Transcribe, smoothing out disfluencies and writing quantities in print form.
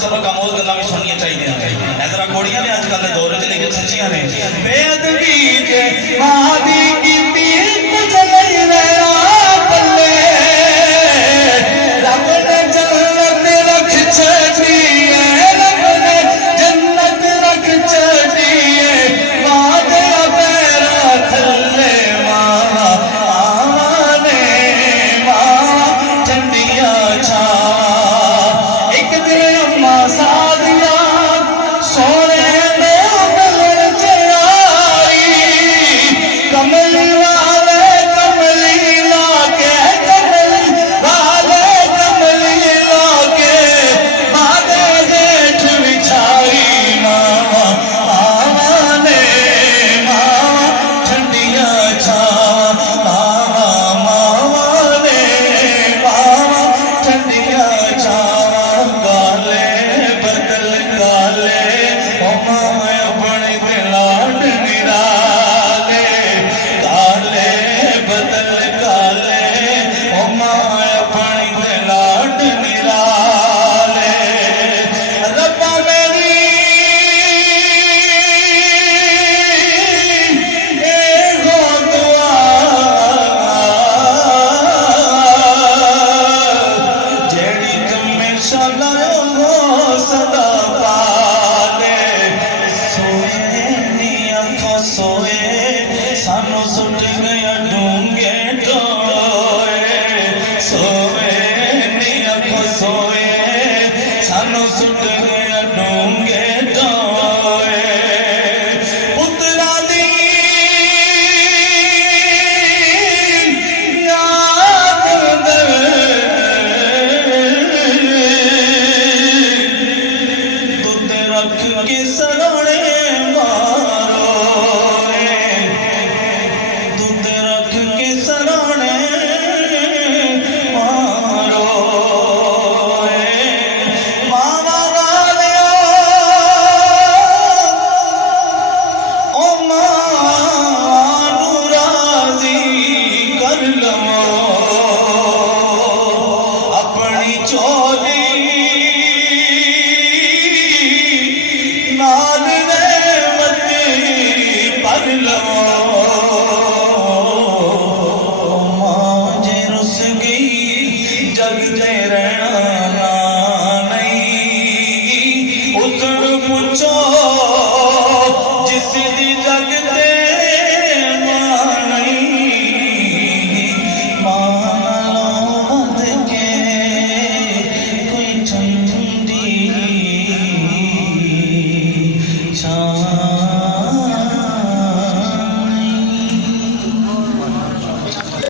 सबक आमोद गल्लां भी सुननियां चाहिए। जरा कुड़ियां ने अजकल के दौर च लेकिन सच्चियां ने बेअदबी जे मां दी कीती कुछ नहीं रहना पल्ले रब ने जन्नत रख छड़ी है रब ने जन्नत रख छड़ी है मां दे पैरा थल्ले मां आवाने मां ठंडिया छा एक दिन अम्मा सादिया सोने ने मिलन च आई कमली वाले कमली लाके कमली वाले कमली लाके माथे जेठ बिछाई मावा आवाने मावा ठंडिया छावा मावा मावा ने मावा ठंडिया छावा गाले बदल गाले ओ मावे अपने ते लाड निराले गाले बदल गाले ओ मावे अपने ते लाड निराले रब्बा मेरी एगो दुआ जेड़ी तुम सलायो हो सदा पाले सोए नी आंखों सोए सानू सुट गया डूंगे टोए सोए नी आंखों सोए सानू सुट गया डूंगे टोए पुत्रा दी याद दूध रख के सराणे मारो दूध रख के सराणे मारो मावा वालिया ओ मानू राजी कर लवो अपनी चोली नाल रहमत पर लवो मां जे रुस गई जगते रहना ना नहीं उसन पूछो